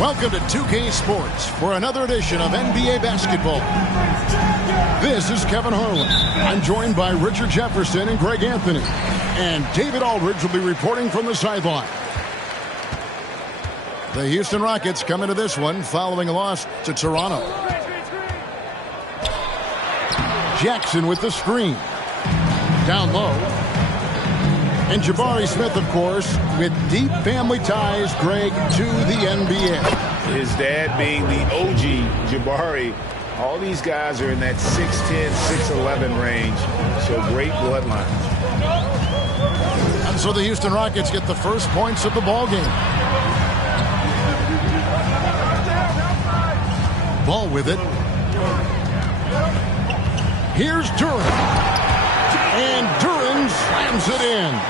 Welcome to 2K Sports for another edition of NBA basketball. This is Kevin Harlan. I'm joined by Richard Jefferson and Greg Anthony. And David Aldridge will be reporting from the sideline. The Houston Rockets come into this one following a loss to Toronto. Jackson with the screen. Down low. And Jabari Smith, of course, with deep family ties, Greg, to the NBA. His dad being the OG Jabari. All these guys are in that 6'10", 6'11" range. So great bloodline. And so the Houston Rockets get the first points of the ball game. Ball with it. Here's Duren. And Duren slams it in.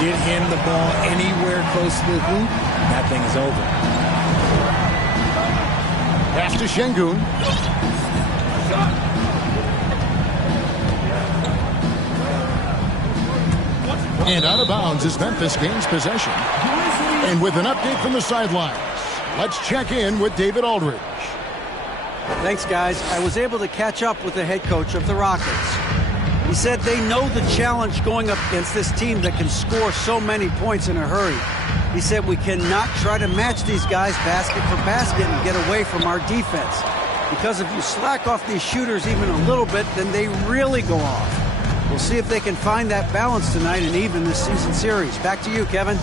Get him the ball anywhere close to the hoop, that thing is over. Pass to Şengün. And out of bounds as Memphis gains possession. And with an update from the sidelines, let's check in with David Aldridge. Thanks, guys. I was able to catch up with the head coach of the Rockets. He said they know the challenge going up against this team that can score so many points in a hurry. He said we cannot try to match these guys basket for basket and get away from our defense. Because if you slack off these shooters even a little bit, then they really go off. We'll see if they can find that balance tonight and even this season series. Back to you, Kevin.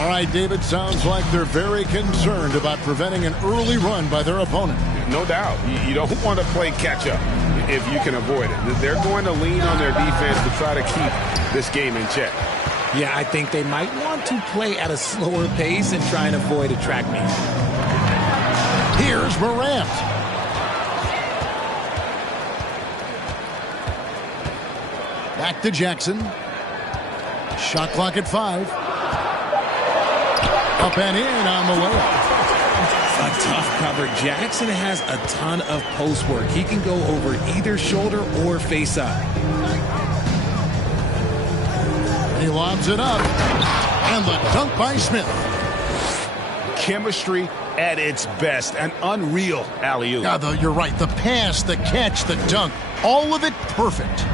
All right, David, sounds like they're very concerned about preventing an early run by their opponent. No doubt. You don't want to play catch-up if you can avoid it. They're going to lean on their defense to try to keep this game in check. Yeah, I think they might want to play at a slower pace and try and avoid a track meet. Here's Morant. Back to Jackson. Shot clock at 5. Up and in on the layup. A tough cover. Jackson has a ton of post work. He can go over either shoulder or face up. He lobs it up. And the dunk by Smith. Chemistry at its best. An unreal alley-oop. Yeah, you're right. The pass, the catch, the dunk. All of it perfect.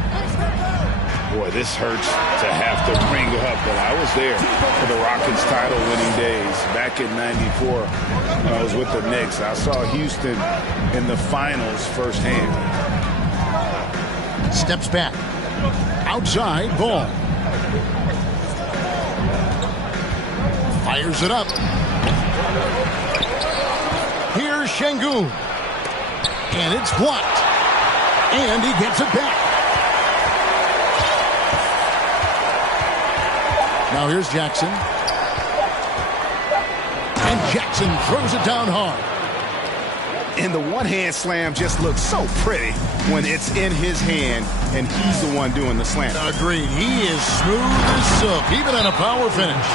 Boy, this hurts to have to bring up, but I was there for the Rockets title-winning days back in '94 when I was with the Knicks. I saw Houston in the finals firsthand. Steps back. Outside, ball. Fires it up. Here's Şengün. And it's blocked. And he gets it back. Now here's Jackson. And Jackson throws it down hard. And the one-hand slam just looks so pretty when it's in his hand and he's the one doing the slam. Agreed. He is smooth as silk, even at a power finish.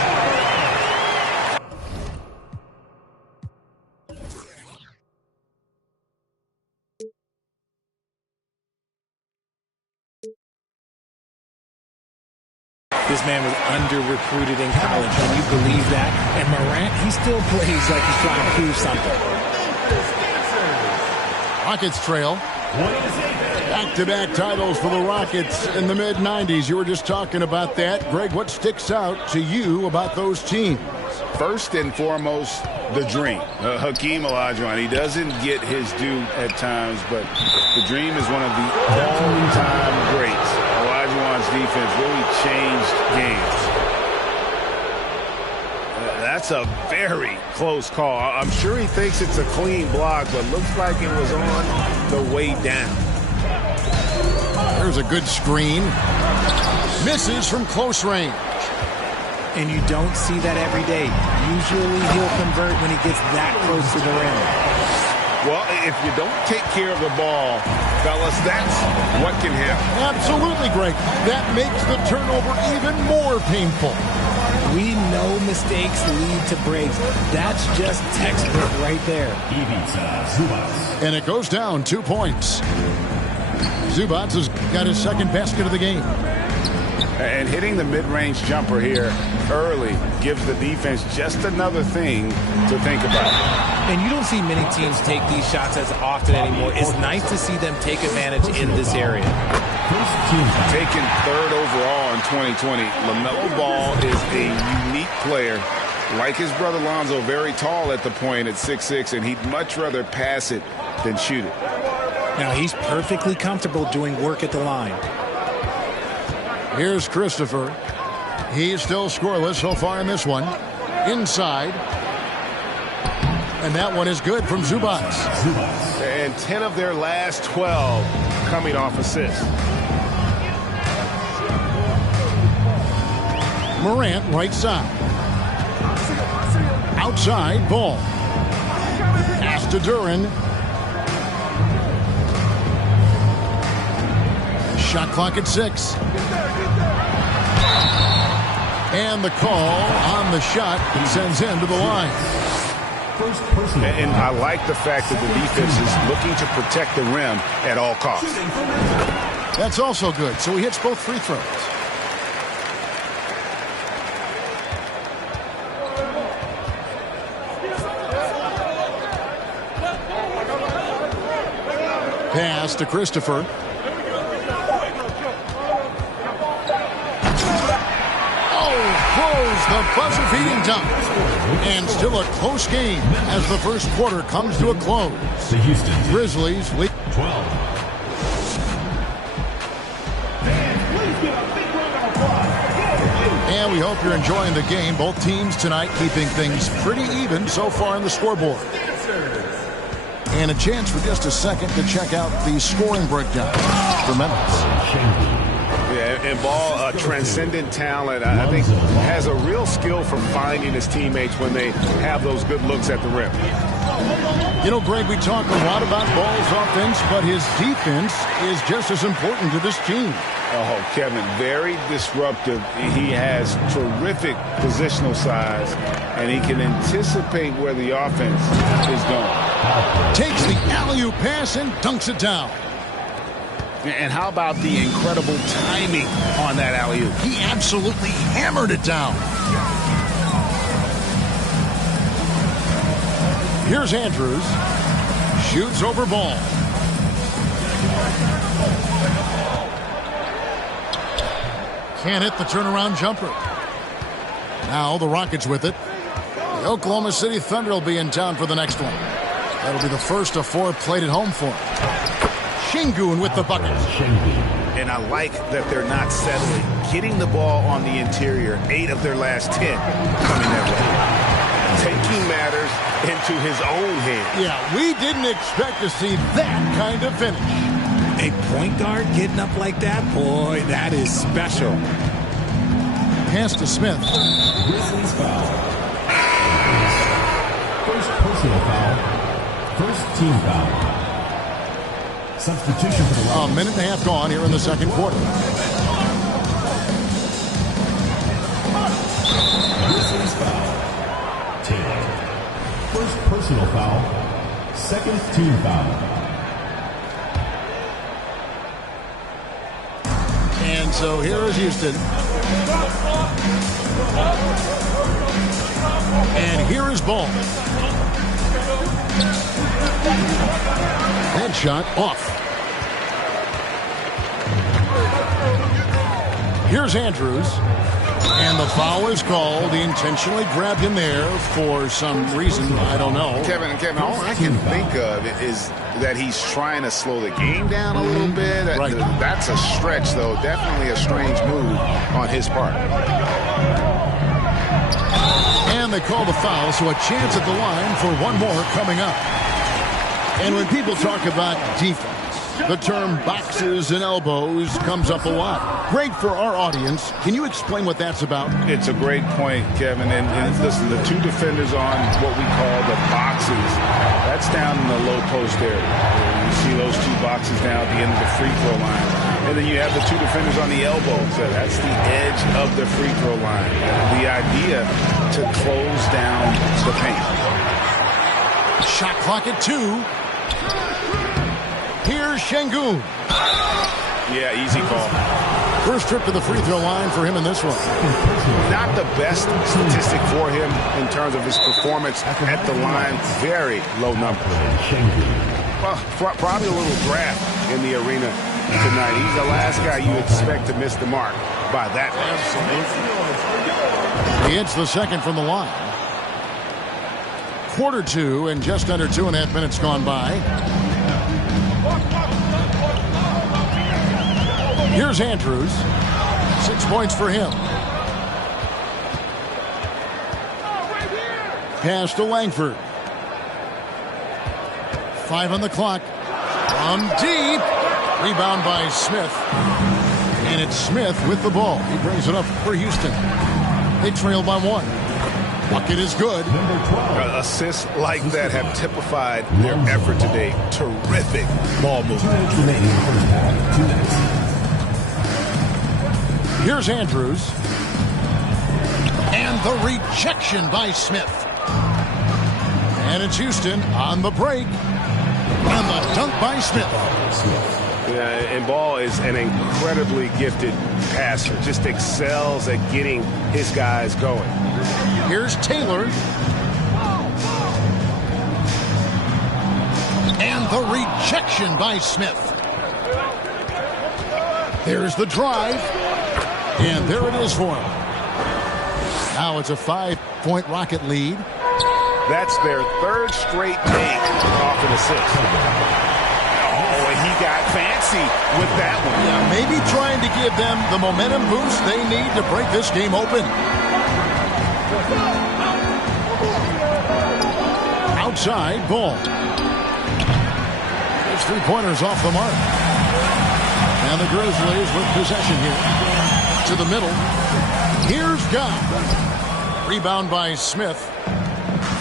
This man was under-recruited in college. Can you believe that? And Morant, he still plays like he's trying to prove something. Rockets trail. Back-to-back titles for the Rockets in the mid-'90s. You were just talking about that. Greg, what sticks out to you about those teams? First and foremost, the dream, Hakeem Olajuwon. He doesn't get his due at times, but the dream is one of the all-time greats. Olajuwon's defense really changed games. That's a very close call. I'm sure he thinks it's a clean block, but looks like it was on the way down. There's a good screen. Misses from close range. And you don't see that every day. Usually he'll convert when he gets that close to the rim. Well, if you don't take care of the ball, fellas, that's what can happen. Absolutely, Greg. That makes the turnover even more painful. We know mistakes lead to breaks. That's just textbook right there. And it goes down 2 points. Zubac has got his second basket of the game. And hitting the mid-range jumper here early gives the defense just another thing to think about. And you don't see many teams take these shots as often anymore. It's nice to see them take advantage in this area. Taken third overall in 2020, LaMelo Ball is a unique player. Like his brother Lonzo, very tall at the point at 6'6", and he'd much rather pass it than shoot it. Now he's perfectly comfortable doing work at the line. Here's Christopher. He's still scoreless so far in this one. Inside. And that one is good from Zubac. And 10 of their last 12 coming off assists. Morant right side. Outside, Ball. Pass to Duren. Shot clock at 6. And the call on the shot sends him to the line. And I like the fact that the defense is looking to protect the rim at all costs. That's also good. So he hits both free throws. Pass to Christopher. The buzzer-beating dunk. And still a close game as the first quarter comes to a close. The Houston Grizzlies lead 12. And we hope you're enjoying the game. Both teams tonight keeping things pretty even so far on the scoreboard. And a chance for just a second to check out the scoring breakdown for Memphis. Yeah, and Ball, a transcendent talent, I think, has a real skill for finding his teammates when they have those good looks at the rim. You know, Greg, we talk a lot about Ball's offense, but his defense is just as important to this team. Oh, Kevin, very disruptive. He has terrific positional size, and he can anticipate where the offense is going. Takes the alley-oop pass and dunks it down. And how about the incredible timing on that alley-oop? He absolutely hammered it down. Here's Andrews. Shoots over Ball. Can't hit the turnaround jumper. Now the Rockets with it. The Oklahoma City Thunder will be in town for the next one. That'll be the first of 4 played at home for him. Şengün with the bucket. And I like that they're not settling. Getting the ball on the interior, 8 of their last 10 coming their way. Taking matters into his own hands. Yeah, we didn't expect to see that kind of finish. A point guard getting up like that? Boy, that is special. Pass to Smith. Grizzlies foul. First personal foul. First team foul. Substitution for the Rockets. A minute and a half gone here in the second quarter. Grizzlies foul. Taylor. First personal foul. Second team foul. And so here is Houston. And here is Ball. That shot off. Here's Andrews. And the foul is called. He intentionally grabbed him there for some reason. I don't know. Kevin, all I can think of is that he's trying to slow the game down a little bit. Right. That's a stretch, though. Definitely a strange move on his part. And they call the foul, so a chance at the line for one more coming up. And when people talk about defense, the term boxes and elbows comes up a lot. Great for our audience. Can you explain what that's about? It's a great point, Kevin. And listen, the two defenders on what we call the boxes, that's down in the low post area. You see those two boxes down at the end of the free throw line. And then you have the two defenders on the elbows. That's the edge of the free throw line. The idea to close down the paint. Shot clock at 2. Here's Şengün. Yeah, easy call. First trip to the free throw line for him in this one. Not the best statistic for him in terms of his performance at the line. Very low number. Well, probably a little draft in the arena tonight. He's the last guy you expect to miss the mark by that much. He hits the second from the line. Quarter 2 and just under 2.5 minutes gone by. Here's Andrews. 6 points for him. Pass to Langford. 5 on the clock. From deep. Rebound by Smith. And it's Smith with the ball. He brings it up for Houston. They trail by 1. Bucket is good. Assists like that have typified their effort today. Terrific ball movement. Here's Andrews. And the rejection by Smith. And it's Houston on the break. And the dunk by Smith. Yeah, and Ball is an incredibly gifted passer. Just excels at getting his guys going. Here's Taylor. And the rejection by Smith. There's the drive. And there it is for him. Now it's a 5-point Rocket lead. That's their third straight take off an assist. Oh, and he got fancy with that one. Yeah, maybe trying to give them the momentum boost they need to break this game open. Outside, Ball. His 3-pointers off the mark. And the Grizzlies with possession here. To the middle. Here's Guy. Rebound by Smith.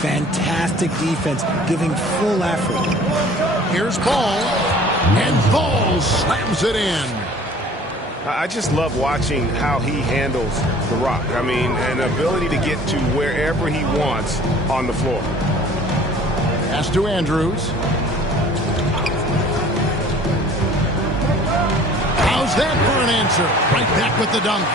Fantastic defense, giving full effort. Here's Ball. And Ball slams it in. I just love watching how he handles the rock. I mean, an ability to get to wherever he wants on the floor. Pass to Andrews. How's that for an answer? Right back with the dunk.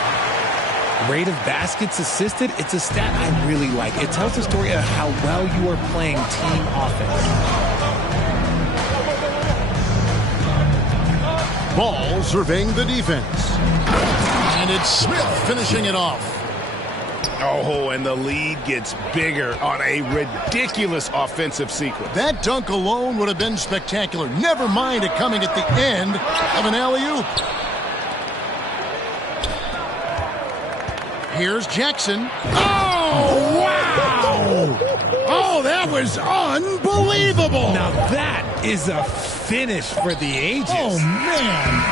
Rate of baskets assisted, it's a stat I really like. It tells the story of how well you are playing team offense. Ball surveying the defense. And it's Smith finishing it off. Oh, and the lead gets bigger on a ridiculous offensive sequence. That dunk alone would have been spectacular. Never mind it coming at the end of an alley-oop. Here's Jackson. Oh, wow! Oh, that was unbelievable! Now that is a finish for the ages. Oh, man!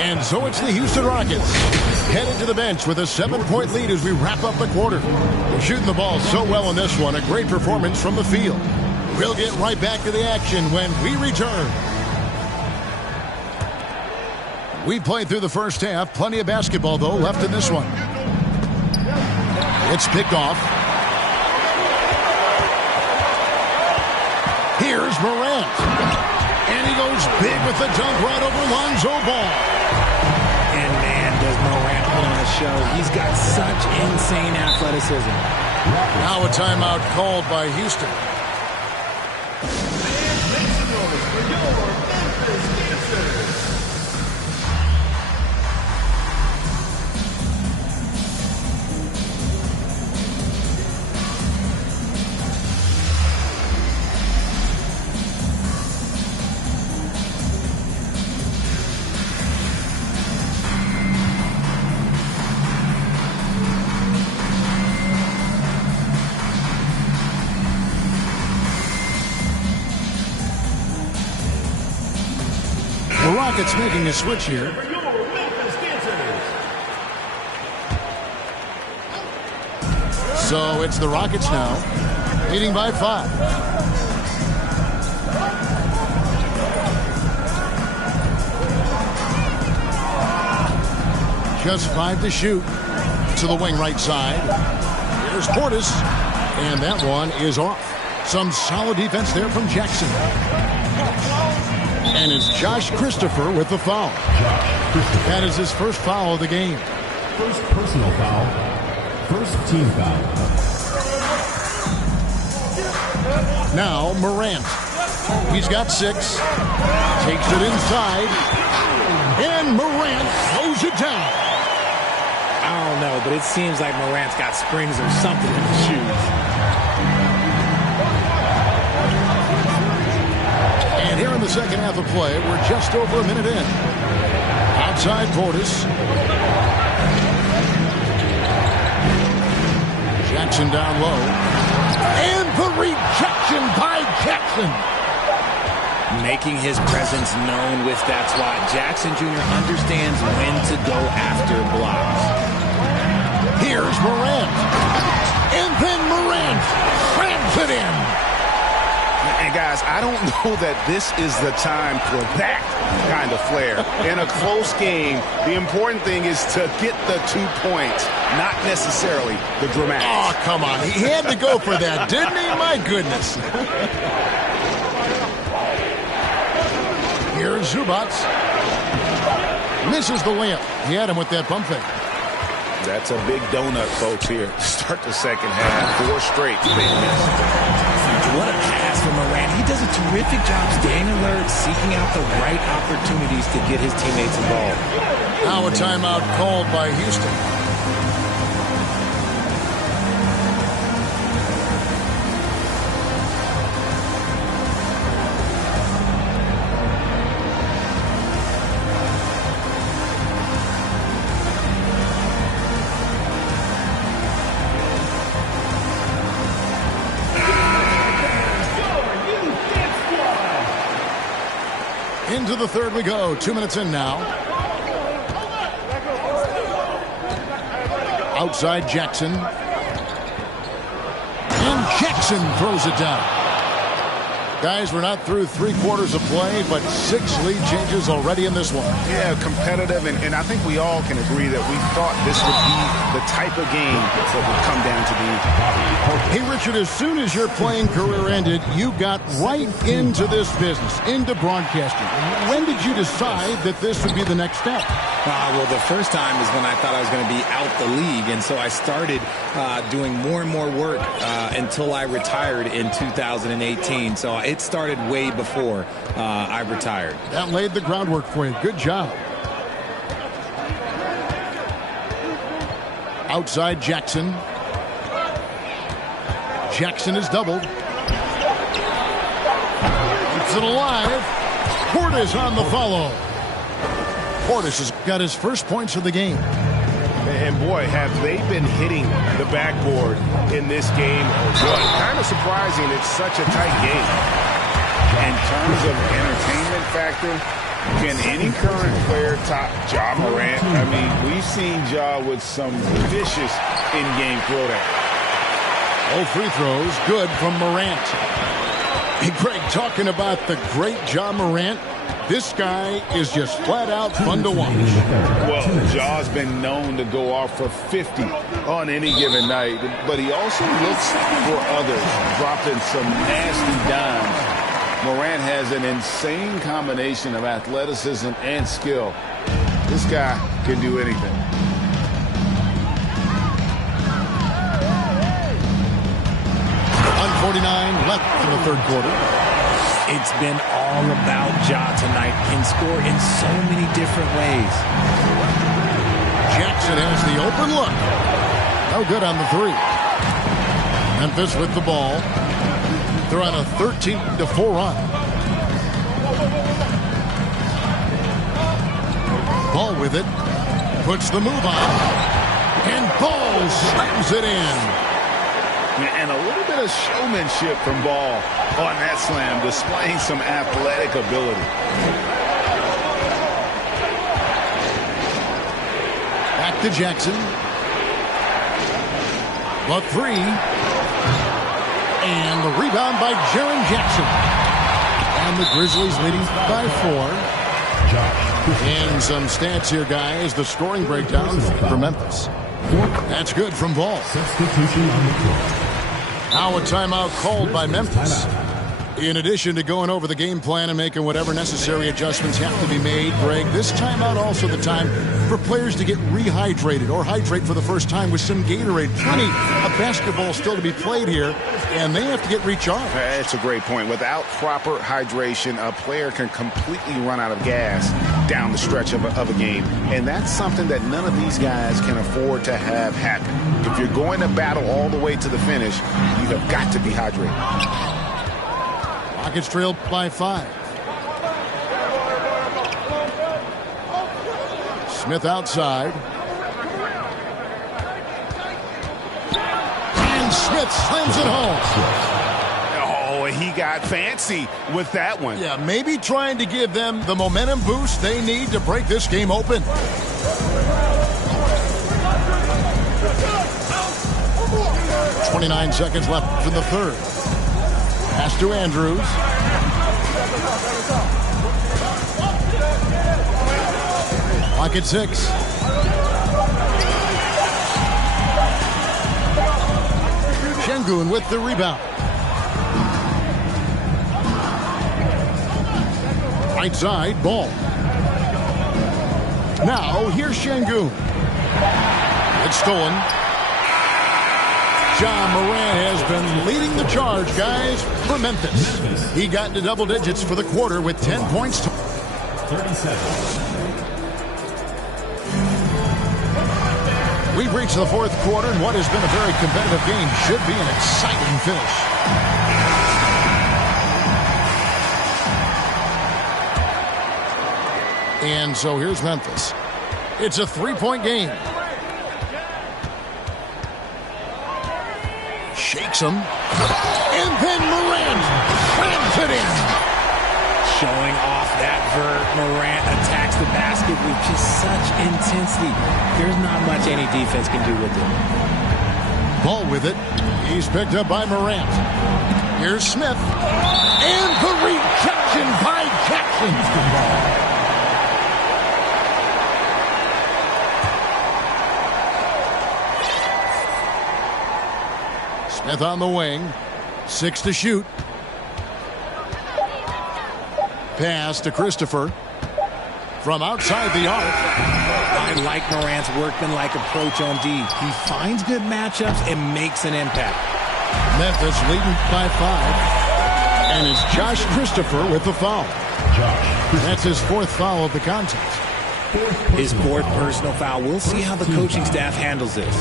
And so it's the Houston Rockets headed to the bench with a 7-point lead as we wrap up the quarter. They're shooting the ball so well in this one. A great performance from the field. We'll get right back to the action when we return. We played through the first half. Plenty of basketball, though, left in this one. It's picked off. Here's Morant. And he goes big with the dunk right over Lonzo Ball. And man, does Morant put on a show. He's got such insane athleticism. Now a timeout called by Houston. Rockets making a switch here. So it's the Rockets now, leading by 5. Just 5 to shoot. To the wing right side. Here's Portis. And that one is off. Some solid defense there from Jackson. And it's Josh Christopher with the foul. That is his first foul of the game. First personal foul. First team foul. Now Morant. He's got 6. Takes it inside. And Morant throws it down. I don't know, but it seems like Morant's got springs or something in his shoes. And here in the second half of play, we're just over a minute in. Outside Portis. Jackson down low. And the rejection by Jackson. Making his presence known with that swat. Jackson Jr. understands when to go after blocks. Here's Morant. And then Morant slams it in. And guys, I don't know that this is the time for that kind of flair. In a close game, the important thing is to get the 2 points, not necessarily the dramatics. Oh, come on. He had to go for that, didn't he? My goodness. Here's Zubac. Misses the layup. He had him with that pump fake. That's a big donut, folks, here. Start the second half. 4 straight. Big miss. What a pass from Morant. He does a terrific job staying alert, seeking out the right opportunities to get his teammates involved. Now a timeout called by Houston. Into the third we go. 2 minutes in now. Outside Jackson. And Jackson throws it down. Guys, we're not through 3 quarters of play, but 6 lead changes already in this one. Yeah, competitive, and I think we all can agree that we thought this would be the type of game that would come down to the... Hey, Richard, as soon as your playing career ended, you got right into this business, into broadcasting. When did you decide that this would be the next step? Well, the first time is when I thought I was going to be out the league, and so I started doing more and more work until I retired in 2018. So it started way before I retired. That laid the groundwork for you. Good job. Outside Jackson. Jackson is doubled. Keeps it alive. Portis on the follow. Portis has got his first points of the game. And boy, have they been hitting the backboard in this game. Kind of surprising. It's such a tight game. In terms of entertainment factor, can any current player top Ja Morant? I mean, we've seen Ja with some vicious in-game throwdown. All free throws good from Morant. Hey, Greg, talking about the great Ja Morant, this guy is just flat out fun to watch. Well, Ja's been known to go off for 50 on any given night, but he also looks for others, dropping some nasty dimes. Morant has an insane combination of athleticism and skill. This guy can do anything. Left in the third quarter. It's been all about Ja tonight. Can score in so many different ways. Jackson has the open look. No good on the 3. Memphis with the ball. They're on a 13-4 run. Ball with it. Puts the move on. And Ball slams it in. And a little bit of showmanship from Ball on that slam, displaying some athletic ability. Back to Jackson. The three. And the rebound by Jaren Jackson. And the Grizzlies leading by 4. And some stats here, guys. The scoring breakdown for Memphis. That's good from Ball. Now a timeout called by Memphis. In addition to going over the game plan and making whatever necessary adjustments have to be made, Greg, this timeout also the time for players to get rehydrated or hydrate for the first time with some Gatorade. Plenty of basketball still to be played here, and they have to get recharged. That's a great point. Without proper hydration, a player can completely run out of gas down the stretch of a game, and that's something that none of these guys can afford to have happen. If you're going to battle all the way to the finish, you have got to be hydrated. Rockets trailed by 5. Smith outside. And Smith slams it home. Oh, he got fancy with that one. Yeah, maybe trying to give them the momentum boost they need to break this game open. .29 seconds left in the third. Pass to Andrews. Clock at 6. Şengün with the rebound. Right side, Ball. Now, here's Şengün. It's stolen. Ja Morant has been leading the charge, guys, for Memphis. He got into double digits for the quarter with 10 points. 37. We've reached the fourth quarter, and what has been a very competitive game should be an exciting finish. And so here's Memphis. It's a three-point game. Shakes him. And then Morant slams it in. Showing off that vert. Morant attacks the basket with just such intensity. There's not much any defense can do with it. Ball with it. He's picked up by Morant. Here's Smith. And the rejection by Jackson. Smith on the wing. 6 to shoot. Pass to Christopher. From outside the arc. I like Morant's workmanlike approach on D. He finds good matchups and makes an impact. Memphis leading by 5. And it's Josh Christopher with the foul. That's his fourth foul of the contest. His fourth personal foul. We'll see how the coaching staff handles this.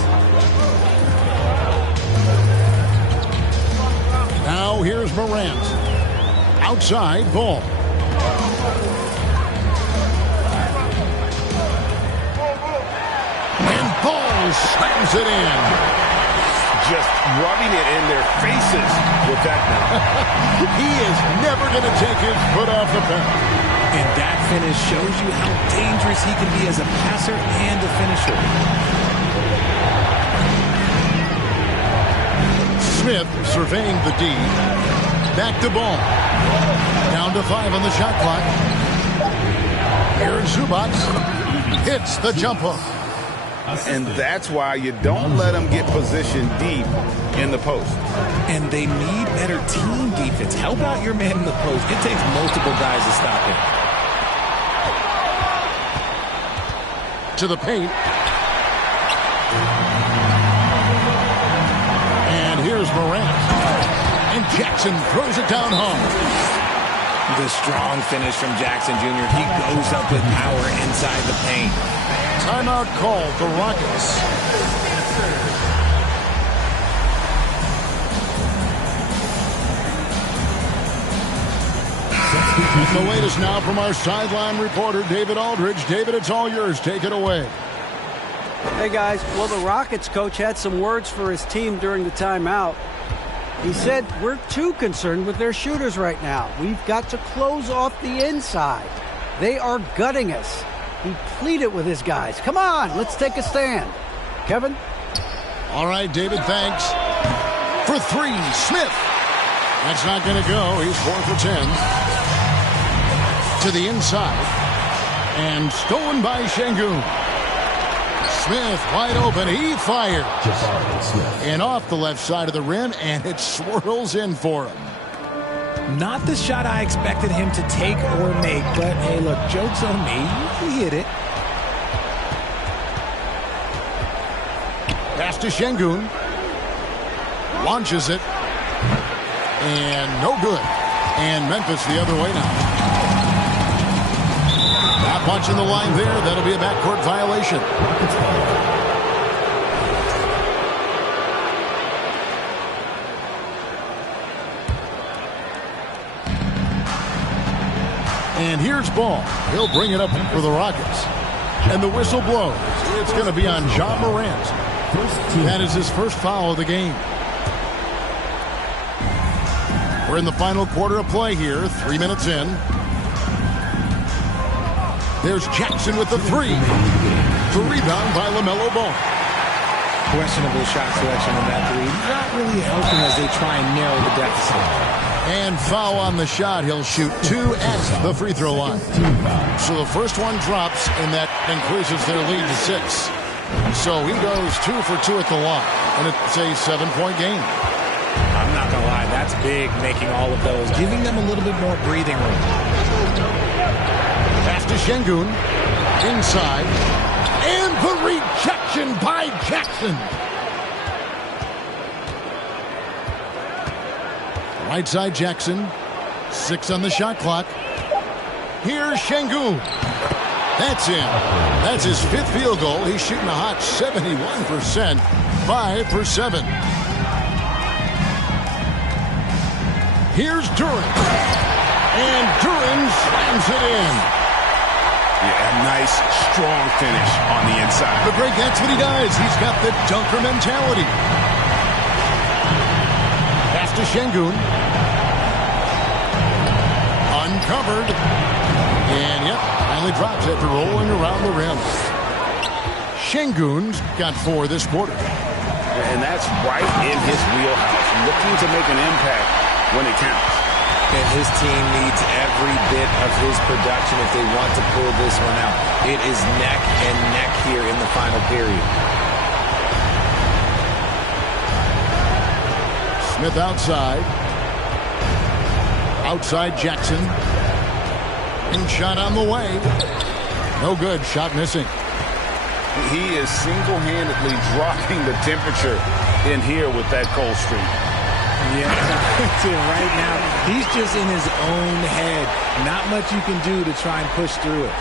Now here's Morant. Outside, Ball. And Ball slams it in. Just rubbing it in their faces with that now. He is never going to take his foot off the pedal. And that finish shows you how dangerous he can be as a passer and a finisher. Smith surveying the D. Back to Ball. Down to 5 on the shot clock. Here's Zubac. Hits the jump hook. And that's why you don't let them get positioned deep in the post. And they need better team defense. Help out your man in the post. It takes multiple guys to stop him. To the paint. And here's Morant. And Jackson throws it down home. The strong finish from Jackson Jr. He goes up with power inside the paint. Timeout called the Rockets. And the latest now from our sideline reporter, David Aldridge. David, it's all yours. Take it away. Hey, guys. Well, the Rockets coach had some words for his team during the timeout. He said, we're too concerned with their shooters right now. We've got to close off the inside. They are gutting us. He pleaded with his guys. Come on, let's take a stand. Kevin? All right, David, thanks. For three, Smith. That's not going to go. He's 4 for 10. To the inside. And stolen by Şengün. Smith wide open. He fires. And off the left side of the rim, and it swirls in for him. Not the shot I expected him to take or make, but hey, look, joke's on me. He hit it. Pass to Şengün. Launches it. And no good. And Memphis the other way now. Not punching the line there. That'll be a backcourt violation. And here's Ball. He'll bring it up for the Rockets. And the whistle blows. It's going to be on Ja Morant. That is his first foul of the game. We're in the final quarter of play here. 3 minutes in. There's Jackson with the three. The rebound by LaMelo Ball. Questionable shot selection on that three. Not really helping as they try and narrow the deficit. And foul on the shot. He'll shoot 2 at the free throw line. So the first one drops, and that increases their lead to 6. So he goes 2 for 2 at the line. And it's a 7-point game. I'm not going to lie. That's big, making all of those. Giving them a little bit more breathing room. Pass to Şengün. Inside. And the rejection by Jackson. Right side Jackson. 6 on the shot clock. Here's Şengün. That's in. That's his 5th field goal. He's shooting a hot 71%. 5 for 7. Here's Duren. And Duren slams it in. Yeah, nice, strong finish on the inside. But Greg, that's what he does. He's got the dunker mentality. Pass to Şengün. Uncovered. And, yep, finally drops after rolling around the rim. Şengün's got 4 this quarter. And that's right in his wheelhouse. Looking to make an impact when it counts. And his team needs every bit of his production if they want to pull this one out. It is neck and neck here in the final period. Smith outside. Outside Jackson. And shot on the way. No good. Shot missing. He is single-handedly dropping the temperature in here with that cold streak. Yeah, right now, he's just in his own head. Not much you can do to try and push through it.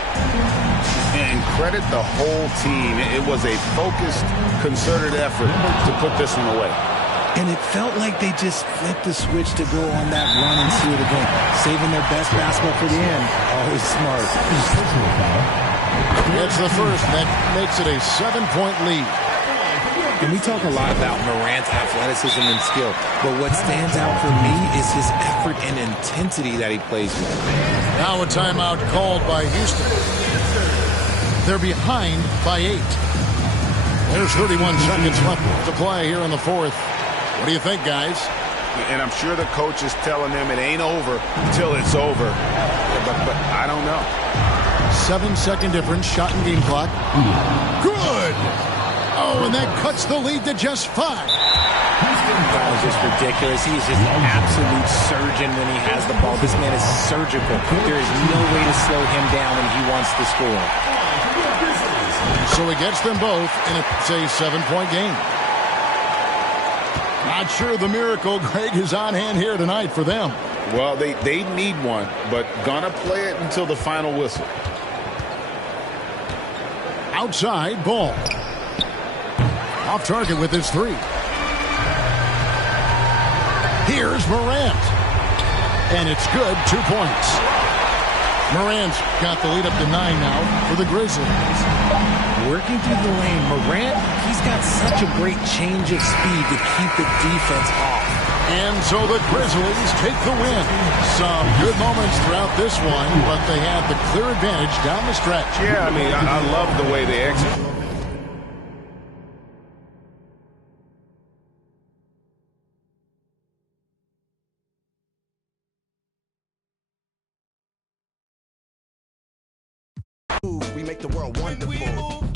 And credit the whole team. It was a focused, concerted effort to put this one away. And it felt like they just flipped the switch to go on that run and seal the game. Saving their best basketball for the end. Always smart. It's the first. That makes it a 7-point lead. And we talk a lot about Morant's athleticism and skill, but what stands out for me is his effort and intensity that he plays with. Now a timeout called by Houston. They're behind by 8. There's 31 seconds left to play here in the 4th. What do you think, guys? And I'm sure the coach is telling them it ain't over until it's over. But I don't know. 7-second difference, shot and game clock. Good! Oh, and that cuts the lead to just 5. That was just ridiculous. He is just an absolute surgeon when he has the ball. This man is surgical. There is no way to slow him down when he wants to score. So he gets them both, and it's a 7-point game. Not sure the miracle, Greg, is on hand here tonight for them. Well, they need one, but gonna play it until the final whistle. Outside, Ball. Off target with his 3. Here's Morant. And it's good, 2 points. Morant's got the lead up to 9 now for the Grizzlies. Working through the lane, Morant, he's got such a great change of speed to keep the defense off. And so the Grizzlies take the win. Some good moments throughout this one, but they had the clear advantage down the stretch. Yeah, I mean, I love the way they execute. We make the world wonderful.